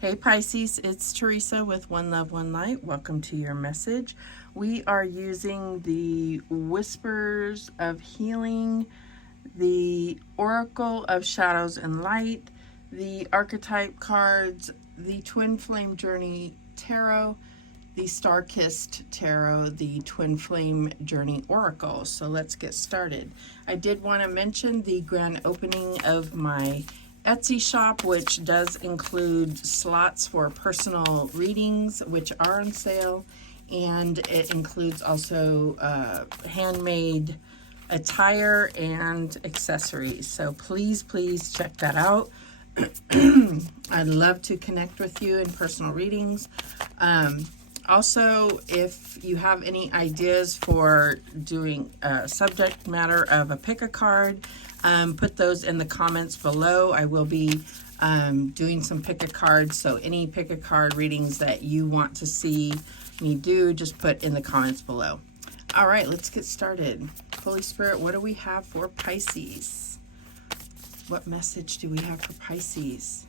Hey Pisces, it's Teresa with One Love, One Light. Welcome to your message. We are using the Whispers of Healing, the Oracle of Shadows and Light, the Archetype cards, the Twin Flame Journey Tarot, the Star-Kissed Tarot, the Twin Flame Journey Oracle. So let's get started. I did want to mention the grand opening of my Etsy shop, which does include slots for personal readings, which are on sale, and it includes also handmade attire and accessories. So please check that out. I'd love to connect with you in personal readings. Also, if you have any ideas for doing a subject matter of a pick a card, put those in the comments below. I will be doing some pick a cards, so any pick a card readings that you want to see me do, just put in the comments below. All right, let's get started. Holy Spirit, what do we have for Pisces? What message do we have for Pisces?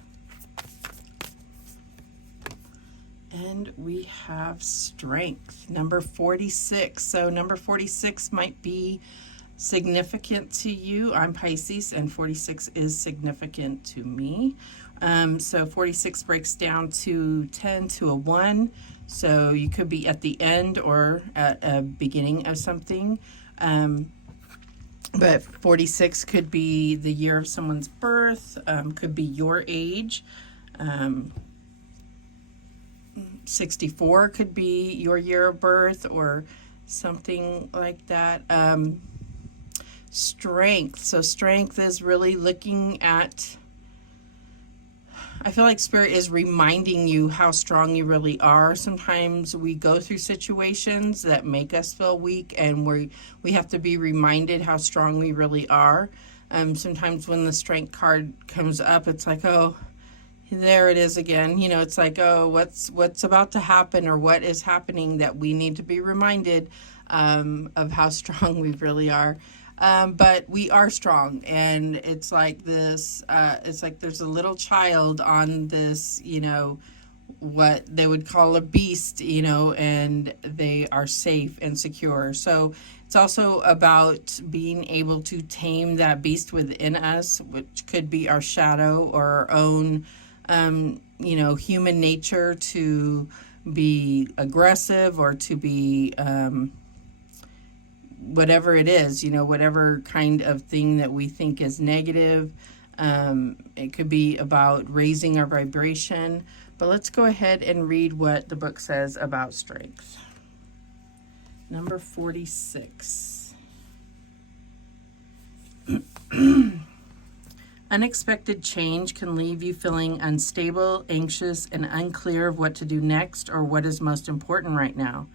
And we have strength, number 46. So number 46 might be significant to you. I'm Pisces, and 46 is significant to me. So 46 breaks down to 10 to a 1. So you could be at the end or at a beginning of something. But 46 could be the year of someone's birth, could be your age. 64 could be your year of birth or something like that. Strength. So strength is really looking at, I feel like Spirit is reminding you how strong you really are. Sometimes we go through situations that make us feel weak, and we have to be reminded how strong we really are. Sometimes when the strength card comes up, it's like, oh, there it is again. You know, it's like, oh, what's about to happen, or what is happening that we need to be reminded of how strong we really are. But we are strong, and it's like this, it's like there's a little child on this, you know, what they would call a beast, you know, and they are safe and secure. So it's also about being able to tame that beast within us, which could be our shadow or our own you know, human nature to be aggressive or to be whatever it is, you know, whatever kind of thing that we think is negative. It could be about raising our vibration. But let's go ahead and read what the book says about strength. Number 46. Unexpected change can leave you feeling unstable, anxious, and unclear of what to do next or what is most important right now.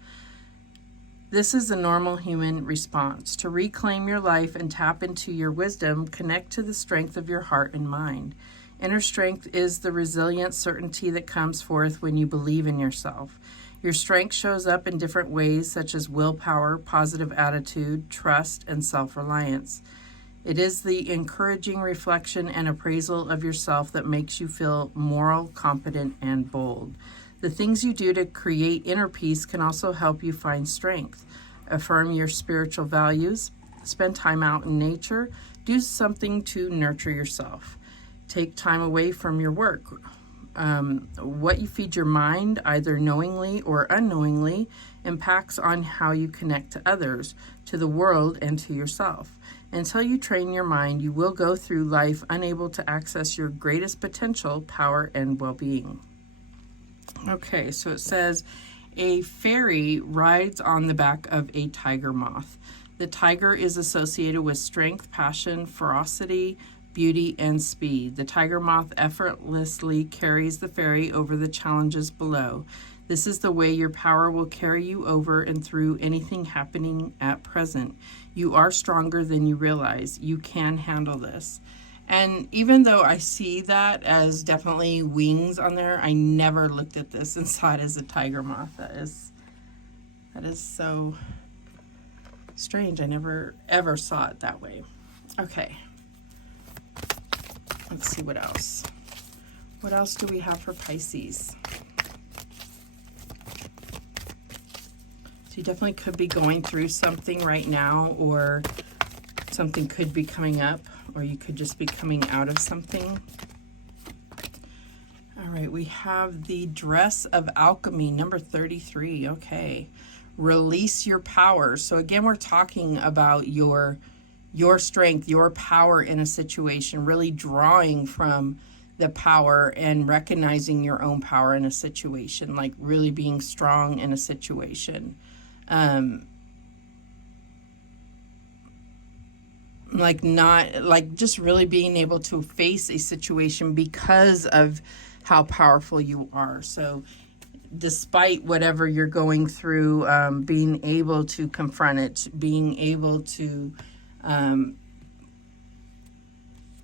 This is a normal human response. To reclaim your life and tap into your wisdom, connect to the strength of your heart and mind. Inner strength is the resilient certainty that comes forth when you believe in yourself. Your strength shows up in different ways, such as willpower, positive attitude, trust, and self-reliance. It is the encouraging reflection and appraisal of yourself that makes you feel moral, competent, and bold. The things you do to create inner peace can also help you find strength. Affirm your spiritual values, spend time out in nature, do something to nurture yourself. Take time away from your work. What you feed your mind, either knowingly or unknowingly, impacts on how you connect to others, to the world, and to yourself. Until you train your mind, you will go through life unable to access your greatest potential, power, and well-being. Okay, so it says, a fairy rides on the back of a tiger moth. The tiger is associated with strength, passion, ferocity, beauty, and speed. The tiger moth effortlessly carries the fairy over the challenges below. This is the way your power will carry you over and through anything happening at present. You are stronger than you realize. You can handle this. And even though I see that as definitely wings on there, I never looked at this inside as a tiger moth. That is so strange. I never ever saw it that way. Okay. Let's see what else. What else do we have for Pisces? So you definitely could be going through something right now, or something could be coming up, or you could just be coming out of something. All right, we have the Dress of Alchemy, number 33. Okay. Release your power. So again, we're talking about your strength, your power in a situation, really drawing from the power and recognizing your own power in a situation, like really being strong in a situation. Like just really being able to face a situation because of how powerful you are. So despite whatever you're going through, being able to confront it, being able to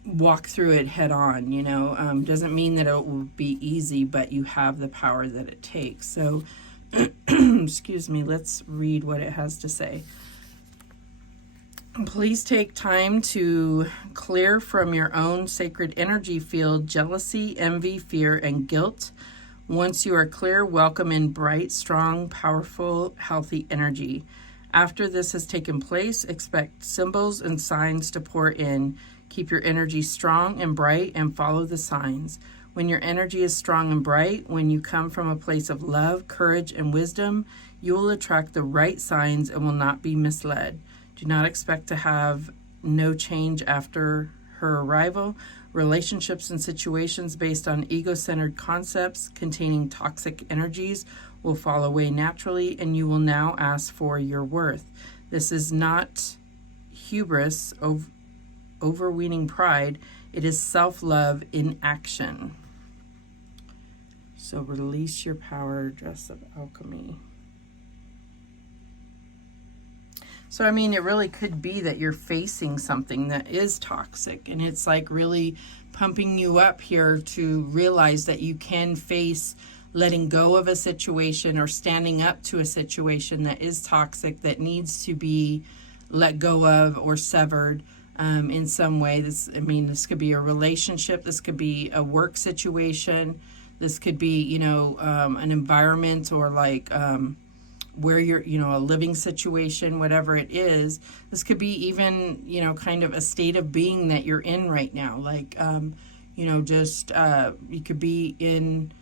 walk through it head on, you know, doesn't mean that it will be easy, but you have the power that it takes. So, excuse me, let's read what it has to say. Please take time to clear from your own sacred energy field jealousy, envy, fear, and guilt. Once you are clear, welcome in bright, strong, powerful, healthy energy. After this has taken place, expect symbols and signs to pour in. Keep your energy strong and bright and follow the signs. When your energy is strong and bright, when you come from a place of love, courage, and wisdom, you will attract the right signs and will not be misled. Do not expect to have no change after her arrival. Relationships and situations based on ego-centered concepts containing toxic energies will fall away naturally, and you will now ask for your worth. This is not hubris, overweening pride. It is self-love in action. So release your power, Dress of Alchemy. So, I mean, it really could be that you're facing something that is toxic, and it's like really pumping you up here to realize that you can face letting go of a situation or standing up to a situation that is toxic, that needs to be let go of or severed in some way. This could be a relationship, this could be a work situation, this could be, an environment, or like where you're, a living situation, whatever it is. This could be even, kind of a state of being that you're in right now. Like, you could be in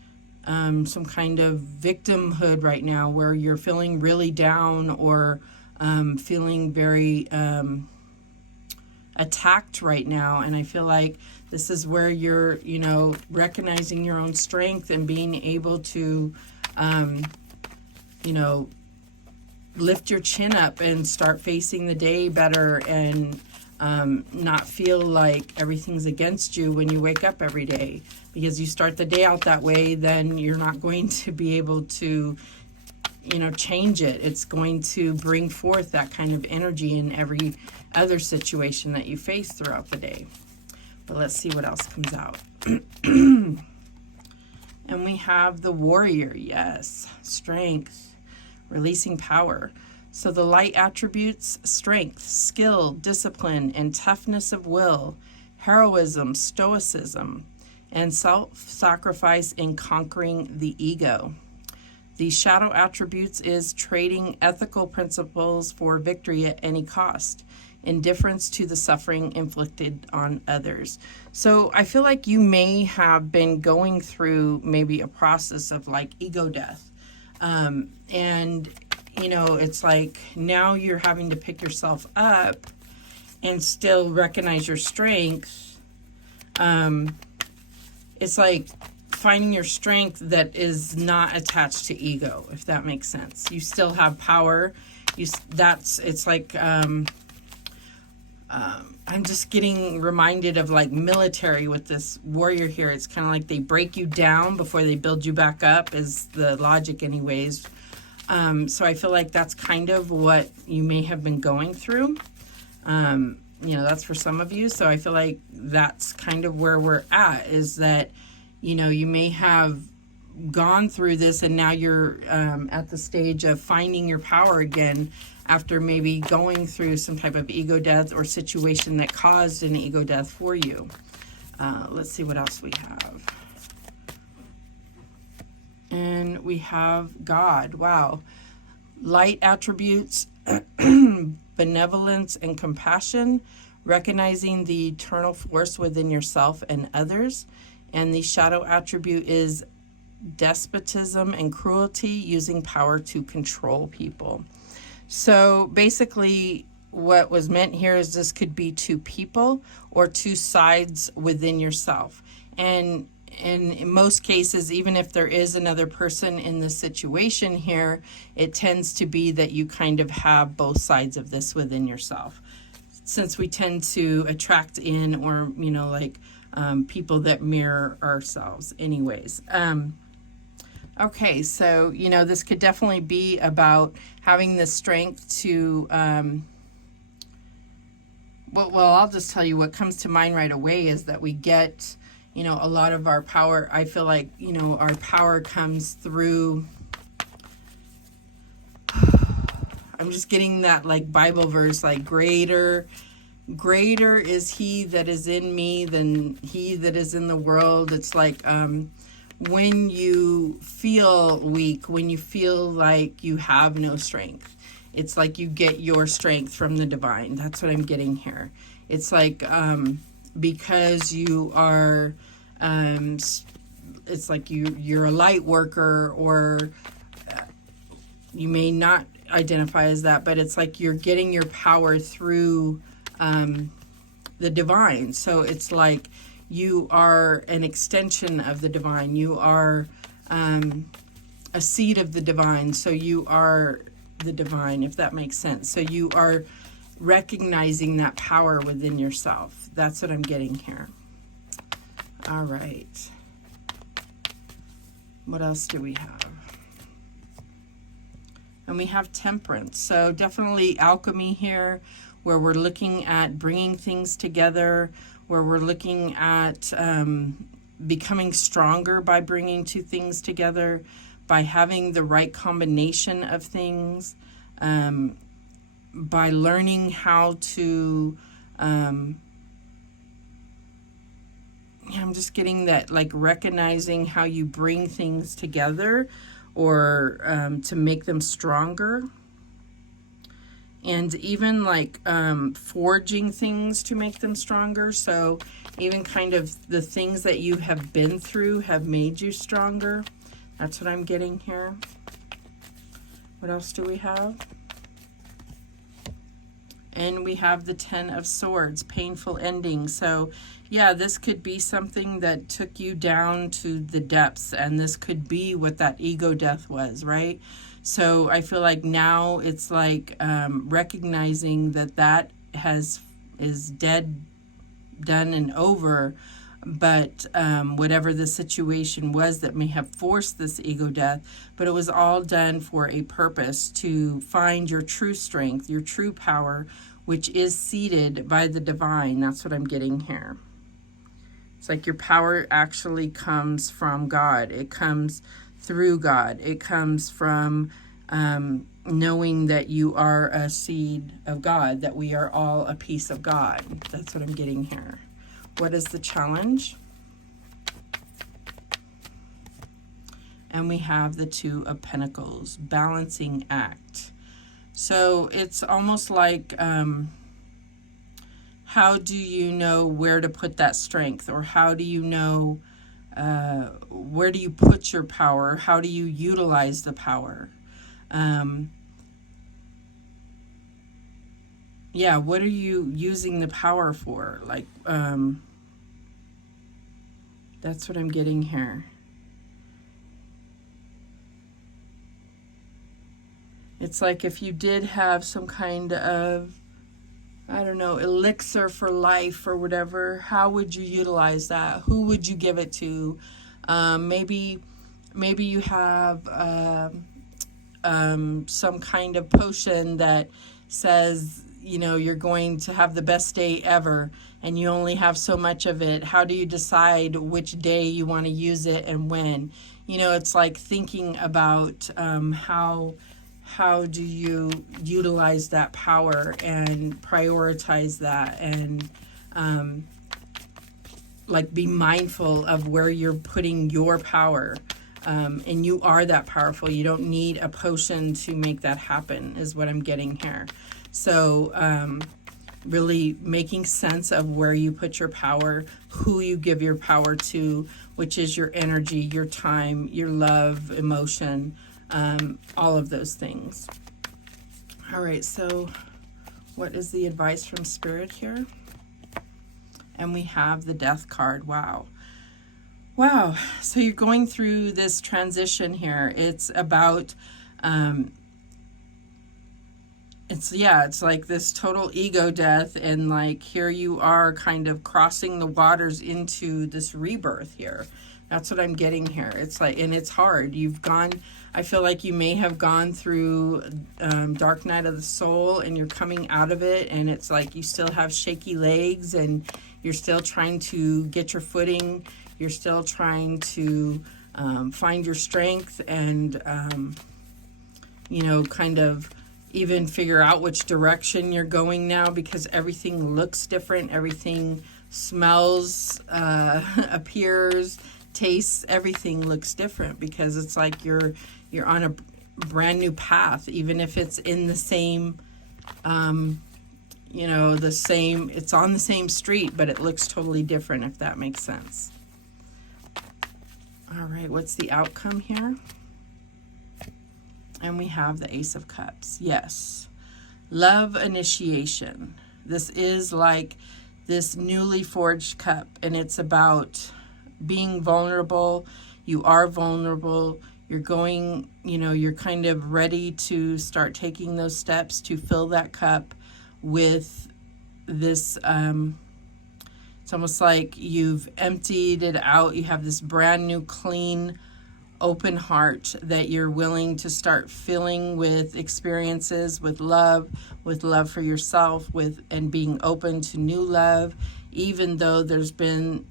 some kind of victimhood right now where you're feeling really down, or feeling very attacked right now. And I feel like this is where you're, recognizing your own strength and being able to, lift your chin up and start facing the day better, and not feel like everything's against you when you wake up every day. Because you start the day out that way, then you're not going to be able to, change it. It's going to bring forth that kind of energy in every other situation that you face throughout the day. But let's see what else comes out. And we have the Warrior. Yes, strength. Releasing power. So the light attributes: strength, skill, discipline, and toughness of will, heroism, stoicism, and self-sacrifice in conquering the ego. The shadow attributes is trading ethical principles for victory at any cost, indifference to the suffering inflicted on others. So I feel like you may have been going through maybe a process of like ego death. And, it's like now you're having to pick yourself up and still recognize your strength. It's like finding your strength that is not attached to ego, if that makes sense. You still have power. It's like, I'm just getting reminded of like military with this warrior here. It's kind of like they break you down before they build you back up, is the logic anyways. So I feel like that's kind of what you may have been going through. That's for some of you. So I feel like that's kind of where we're at, is that, you may have gone through this, and now you're at the stage of finding your power again after maybe going through some type of ego death or situation that caused an ego death for you. Let's see what else we have. And we have God. Wow. Light attributes, benevolence and compassion, recognizing the eternal force within yourself and others. And the shadow attribute is despotism and cruelty, using power to control people. So basically, what was meant here is this could be two people or two sides within yourself. And in most cases, even if there is another person in the situation here, it tends to be that you kind of have both sides of this within yourself. Since we tend to attract in, or, you know, like people that mirror ourselves anyways. Okay, so, you know, this could definitely be about having the strength to, well, I'll just tell you what comes to mind right away is that we get, you know, a lot of our power. I feel like, you know, our power comes through, I'm just getting that like Bible verse, like greater is he that is in me than he that is in the world. It's like, when you feel weak, when you feel like you have no strength, it's like you get your strength from the divine. That's what I'm getting here. It's like, because you are, it's like you're a light worker, or you may not identify as that, but it's like you're getting your power through the divine. So it's like you are an extension of the divine. You are a seed of the divine. So you are the divine, if that makes sense. So you are recognizing that power within yourself. That's what I'm getting here. All right. What else do we have? And we have temperance. So definitely alchemy here, where we're looking at bringing things together, where we're looking at becoming stronger by bringing two things together, by having the right combination of things, by learning how to, I'm just getting that, like recognizing how you bring things together, or to make them stronger. And even like forging things to make them stronger. So even kind of the things that you have been through have made you stronger. That's what I'm getting here. What else do we have? And we have the 10 of Swords, painful ending. So yeah, this could be something that took you down to the depths, and this could be what that ego death was, right? So I feel like now it's like recognizing that is dead, done, and over. But whatever the situation was that may have forced this ego death, but it was all done for a purpose, to find your true strength, your true power, which is seated by the divine. That's what I'm getting here. It's like your power actually comes from God. It comes through God. It comes from knowing that you are a seed of God, that we are all a piece of God. That's what I'm getting here. What is the challenge? And we have the 2 of Pentacles, balancing act. So it's almost like, how do you know where to put that strength? Or how do you know, where do you put your power? How do you utilize the power? Yeah, what are you using the power for? Like, that's what I'm getting here. It's like if you did have some kind of, I don't know, elixir for life or whatever, how would you utilize that? Who would you give it to? Maybe you have some kind of potion that says, you know, you're going to have the best day ever, and you only have so much of it. How do you decide which day you want to use it and when? You know, it's like thinking about how do you utilize that power and prioritize that, and like be mindful of where you're putting your power. And you are that powerful. You don't need a potion to make that happen, is what I'm getting here. So really making sense of where you put your power, who you give your power to, which is your energy, your time, your love, emotion, all of those things. All right, so what is the advice from Spirit here? And we have the Death card. Wow. Wow. So you're going through this transition here. It's about, it's like this total ego death, and like here you are kind of crossing the waters into this rebirth here. That's what I'm getting here. It's like, and it's hard. I feel like you may have gone through dark night of the soul, and you're coming out of it, and it's like you still have shaky legs, and you're still trying to get your footing. You're still trying to find your strength and, kind of even figure out which direction you're going now, because everything looks different. Everything smells, appears, tastes, everything looks different, because it's like you're on a brand new path, even if it's in the same, it's on the same street, but it looks totally different, if that makes sense. All right, what's the outcome here? And we have the Ace of Cups. Yes. Love initiation. This is like this newly forged cup, and it's about being vulnerable. You are vulnerable. You're going, you're kind of ready to start taking those steps to fill that cup with this, it's almost like you've emptied it out. You have this brand new, clean, open heart that you're willing to start filling with experiences, with love for yourself, and being open to new love, even though there's been,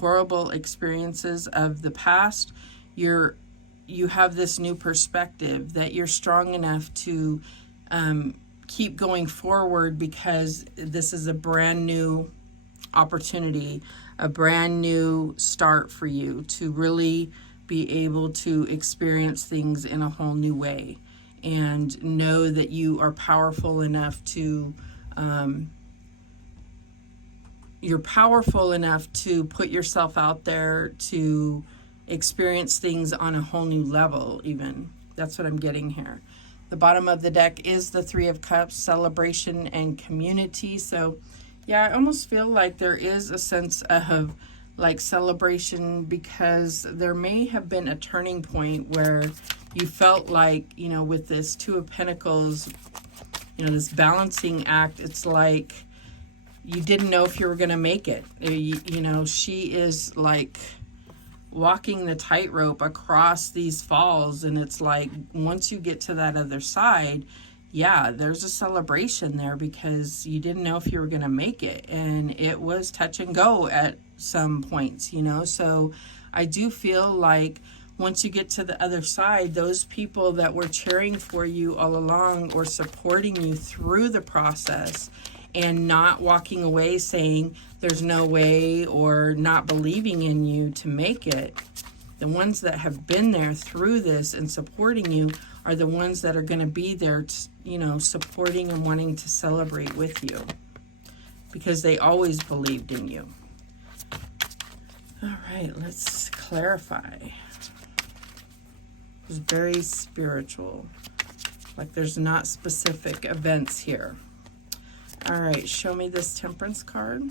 horrible experiences of the past. You have this new perspective that you're strong enough to keep going forward, because this is a brand new opportunity, a brand new start for you to really be able to experience things in a whole new way, and know that you are powerful enough to put yourself out there to experience things on a whole new level even. That's what I'm getting here. The bottom of the deck is the Three of Cups, celebration and community. So yeah, I almost feel like there is a sense of like celebration, because there may have been a turning point where you felt like, with this Two of Pentacles, this balancing act, it's like you didn't know if you were going to make it. She is like walking the tightrope across these falls, and it's like once you get to that other side, yeah, there's a celebration there, because you didn't know if you were going to make it, and it was touch and go at some points, so I do feel like once you get to the other side, those people that were cheering for you all along or supporting you through the process and not walking away saying there's no way or not believing in you to make it, the ones that have been there through this and supporting you are the ones that are going to be there, supporting and wanting to celebrate with you, because they always believed in you. All right, let's clarify. It's very spiritual, like there's not specific events here. All right, show me this Temperance card.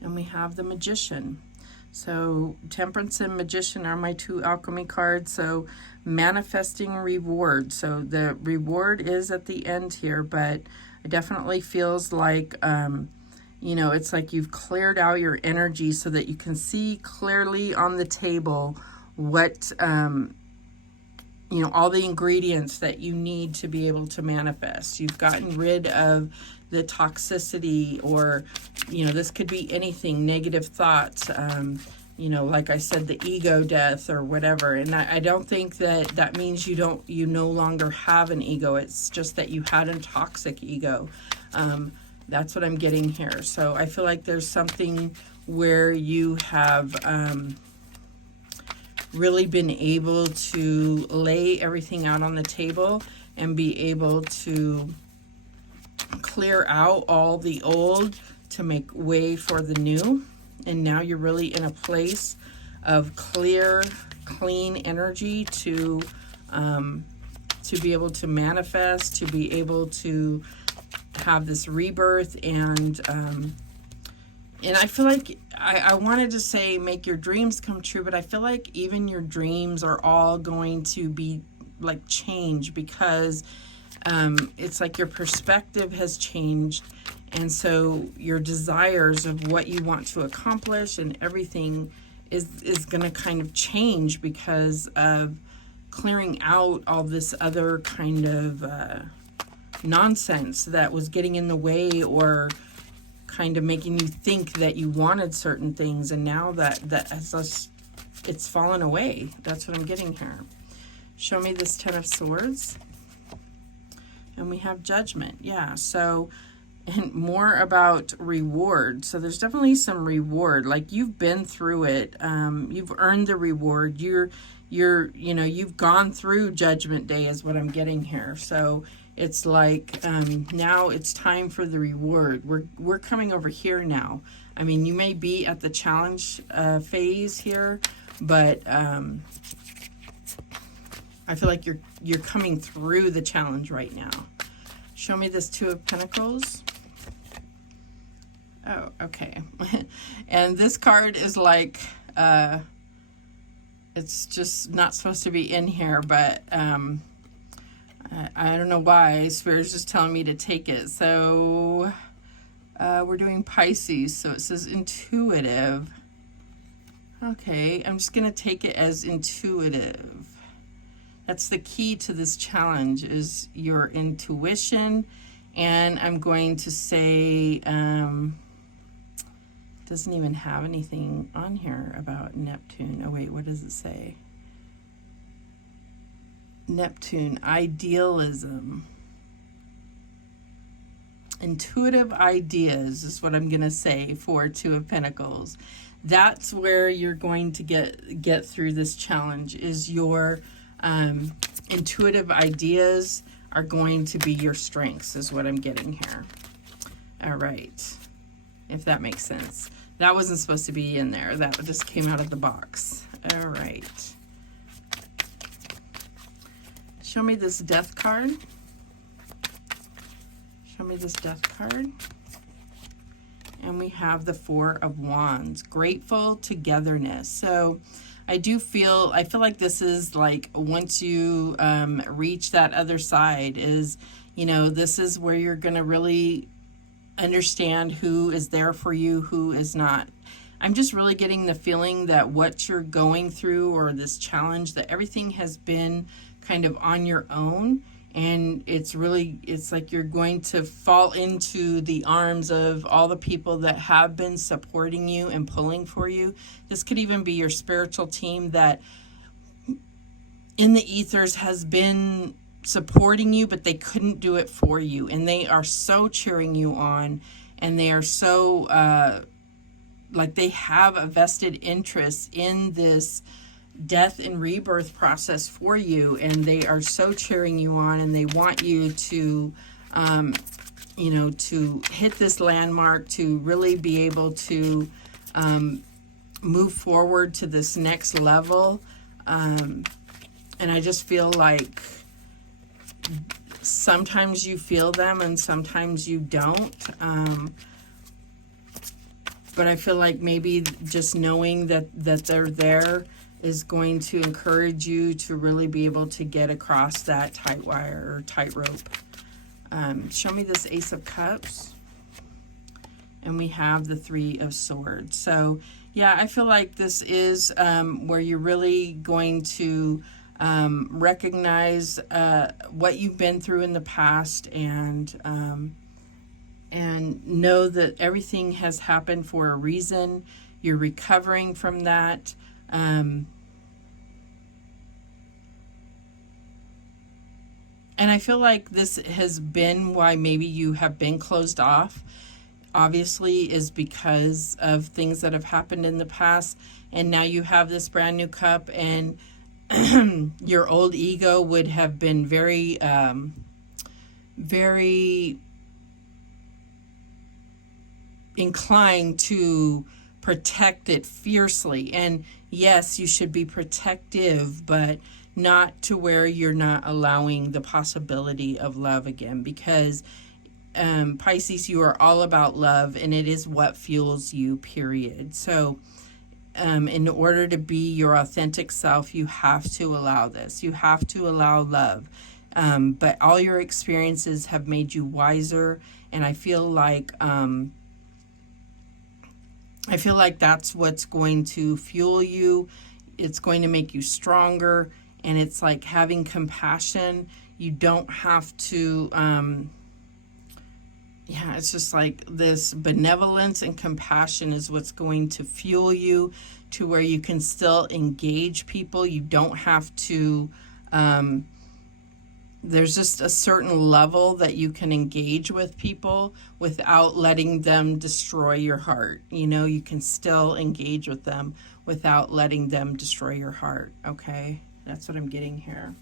And we have the Magician. So Temperance and Magician are my two alchemy cards. So manifesting reward. So the reward is at the end here, but it definitely feels like, it's like you've cleared out your energy so that you can see clearly on the table what, all the ingredients that you need to be able to manifest. You've gotten rid of the toxicity, or, this could be anything, negative thoughts, like I said, the ego death or whatever. And I don't think that means you no longer have an ego. It's just that you had a toxic ego. That's what I'm getting here. So I feel like there's something where you have really been able to lay everything out on the table and be able to clear out all the old to make way for the new. And now you're really in a place of clear, clean energy to be able to manifest, to be able to have this rebirth. And I feel like I wanted to say make your dreams come true, but I feel like even your dreams are all going to be like changed, because it's like your perspective has changed, and so your desires of what you want to accomplish and everything is going to kind of change because of clearing out all this other kind of nonsense that was getting in the way, or kind of making you think that you wanted certain things, and now that it's fallen away. That's what I'm getting here. Show me this Ten of Swords. And we have Judgment. Yeah, so, and more about reward. So there's definitely some reward. Like, you've been through it. You've earned the reward. You've gone through Judgment Day is what I'm getting here. So it's like now it's time for the reward. We're coming over here now. I mean, you may be at the challenge phase here, but I feel like you're coming through the challenge right now. Show me this Two of Pentacles. Oh, okay. And this card is like, it's just not supposed to be in here, but I don't know why. Spirit's just telling me to take it. So we're doing Pisces, so it says intuitive. Okay, I'm just going to take it as intuitive. That's the key to this challenge, is your intuition. And I'm going to say, doesn't even have anything on here about Neptune. Oh wait, what does it say? Neptune, idealism. Intuitive ideas is what I'm going to say for Two of Pentacles. That's where you're going to get through this challenge, is your intuitive ideas are going to be your strengths, is what I'm getting here. All right, if that makes sense. That wasn't supposed to be in there. That just came out of the box. All right. Show me this Death card. Show me this Death card. And we have the Four of Wands. Grateful togetherness. So I feel like this is like, once you reach that other side, is, this is where you're going to really understand who is there for you, who is not. I'm just really getting the feeling that what you're going through, or this challenge, that everything has been kind of on your own, and it's like you're going to fall into the arms of all the people that have been supporting you and pulling for you. This could even be your spiritual team that in the ethers has been supporting you, but they couldn't do it for you, and they are so cheering you on, and they are so like they have a vested interest in this death and rebirth process for you, and they are so cheering you on, and they want you to to hit this landmark, to really be able to move forward to this next level. And I just feel like sometimes you feel them and sometimes you don't. But I feel like maybe just knowing that they're there is going to encourage you to really be able to get across that tight wire or tightrope. Show me this Ace of Cups. And we have the Three of Swords. So, yeah, I feel like this is where you're really going to recognize what you've been through in the past, and know that everything has happened for a reason. You're recovering from that. And I feel like this has been why maybe you have been closed off. obviously is because of things that have happened in the past. And now you have this brand new cup, and your old ego would have been very, very inclined to protect it fiercely. And yes, you should be protective, but not to where you're not allowing the possibility of love again, because Pisces, you are all about love, and it is what fuels you, period. So in order to be your authentic self, you have to allow this. You have to allow love. But all your experiences have made you wiser, and I feel like that's what's going to fuel you. It's going to make you stronger, and it's like having compassion. You don't have to, it's just like this benevolence and compassion is what's going to fuel you to where you can still engage people. You don't have to, there's just a certain level that you can engage with people without letting them destroy your heart. You know, you can still engage with them without letting them destroy your heart. Okay, that's what I'm getting here.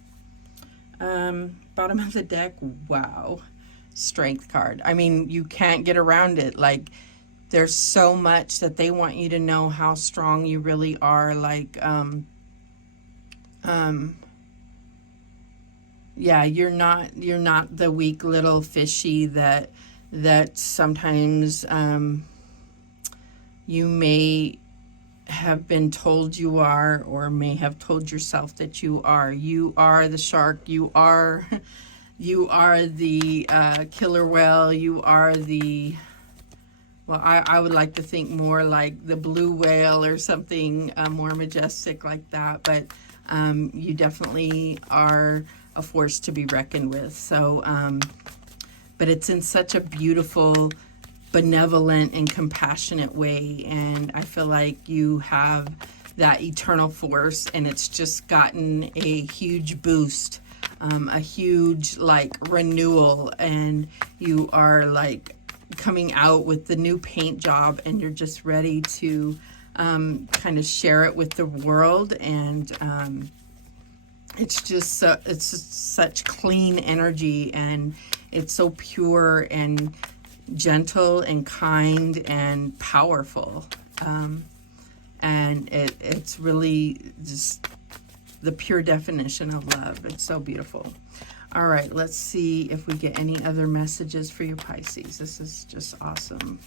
Bottom of the deck, wow. Strength card. I mean, you can't get around it. Like, there's so much that they want you to know how strong you really are. Like, yeah, you're not the weak little fishy that sometimes you may have been told you are, or may have told yourself that you are. You are the shark. You are the killer whale. You are the, well, I would like to think more like the blue whale or something more majestic like that. But you definitely are a force to be reckoned with. So, but it's in such a beautiful, benevolent, and compassionate way. And I feel like you have that eternal force, and it's just gotten a huge boost, a huge like renewal, and you are like coming out with the new paint job, and you're just ready to kind of share it with the world. And it's just such clean energy, and it's so pure and gentle and kind and powerful, and it's really just the pure definition of love. It's so beautiful. All right, let's see if we get any other messages for you, Pisces. This is just awesome.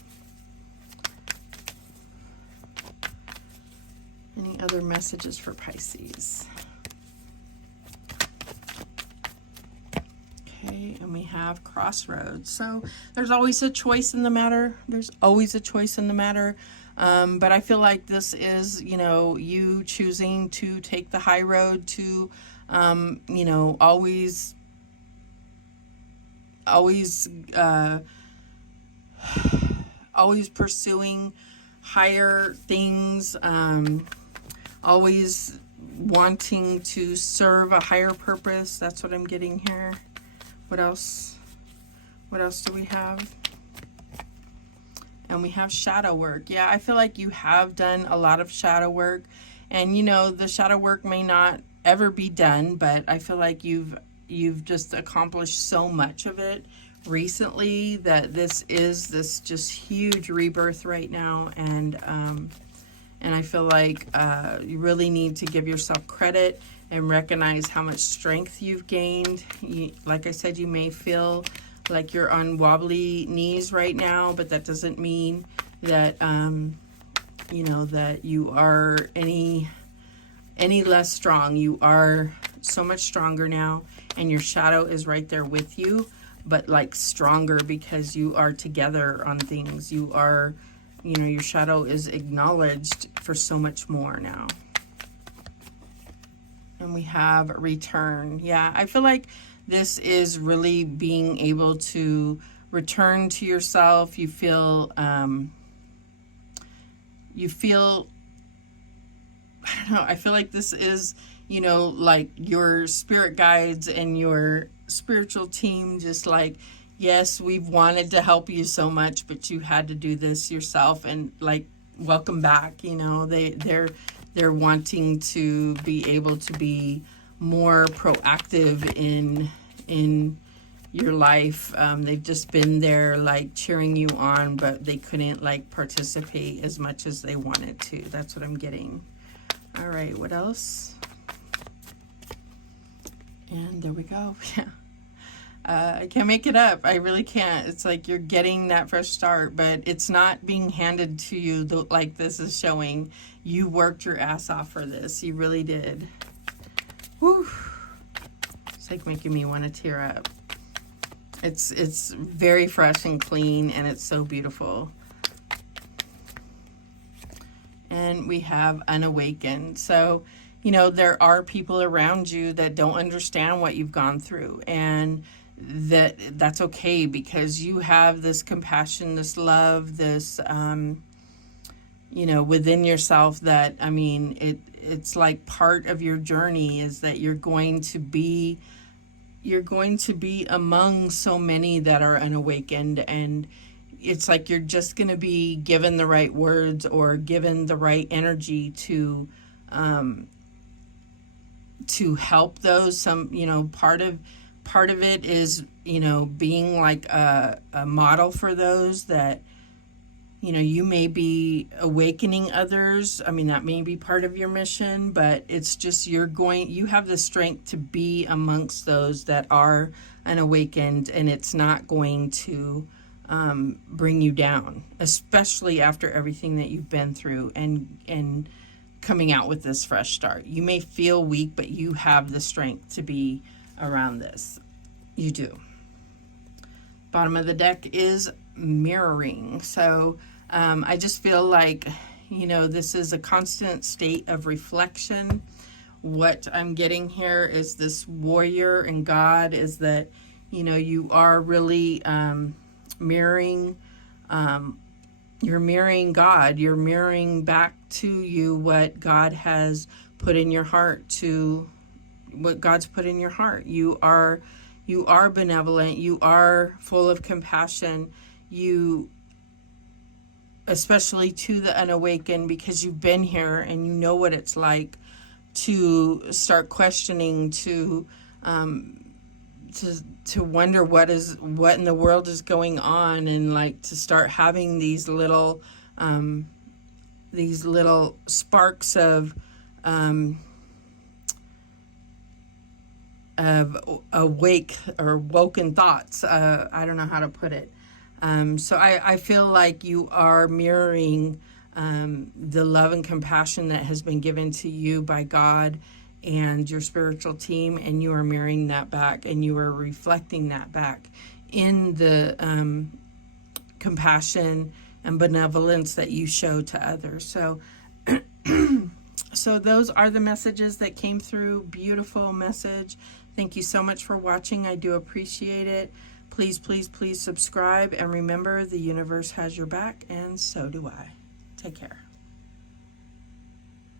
Any other messages for Pisces? Okay, and we have crossroads. So there's always a choice in the matter. There's always a choice in the matter. But I feel like this is, you know, you choosing to take the high road, to, you know, always pursuing higher things, always wanting to serve a higher purpose. That's what I'm getting here. What else? What else do we have? And we have shadow work. Yeah, I feel like you have done a lot of shadow work. And, you know, the shadow work may not ever be done, but I feel like you've just accomplished so much of it recently that this is this just huge rebirth right now. And I feel like you really need to give yourself credit and recognize how much strength you've gained. Like I said, you may feel like you're on wobbly knees right now, but that doesn't mean that, you know, that you are any less strong. You are so much stronger now, and your shadow is right there with you, but like stronger because you are together on things. You are, you know, your shadow is acknowledged for so much more now. And we have return. Yeah, I feel like this is really being able to return to yourself. You feel, I don't know, I feel like this is, you know, like your spirit guides and your spiritual team just like Yes, we've wanted to help you so much, but you had to do this yourself, and like, welcome back. You know, they're wanting to be able to be more proactive in your life. They've just been there like cheering you on, but they couldn't like participate as much as they wanted to. That's what I'm getting. All right, what else? And there we go. Yeah. I can't make it up. I really can't. It's like you're getting that fresh start, but it's not being handed to you like this is showing. You worked your ass off for this. You really did. Whew. It's like making me want to tear up. It's very fresh and clean, and it's so beautiful. And we have unawakened. So, you know, there are people around you that don't understand what you've gone through, and that's okay, because you have this compassion, this love, this you know, within yourself that, I mean, it's like part of your journey is that you're going to be among so many that are unawakened, and it's like you're just going to be given the right words or given the right energy to help those. Some, you know, part of it is, you know, being like a model for those that, you know, you may be awakening others. I mean, that may be part of your mission, but it's just you have the strength to be amongst those that are unawakened, and it's not going to bring you down, especially after everything that you've been through and coming out with this fresh start. You may feel weak, but you have the strength to be around this. You do. Bottom of the deck is mirroring. So I just feel like, you know, this is a constant state of reflection. What I'm getting here is this warrior and God is that, you know, you are really mirroring. You're mirroring God. You're mirroring back to you what God has put in your heart, to what God's put in your heart. You are benevolent. You are full of compassion. You, especially to the unawakened, because you've been here and you know what it's like to start questioning, to wonder what in the world is going on, and like to start having these little sparks of awake or woken thoughts. I don't know how to put it. So I feel like you are mirroring the love and compassion that has been given to you by God and your spiritual team, and you are mirroring that back, and you are reflecting that back in the compassion and benevolence that you show to others. So so those are the messages that came through. Beautiful message. Thank you so much for watching. I do appreciate it. Please, please, please subscribe, and remember, the universe has your back, and so do I. Take care.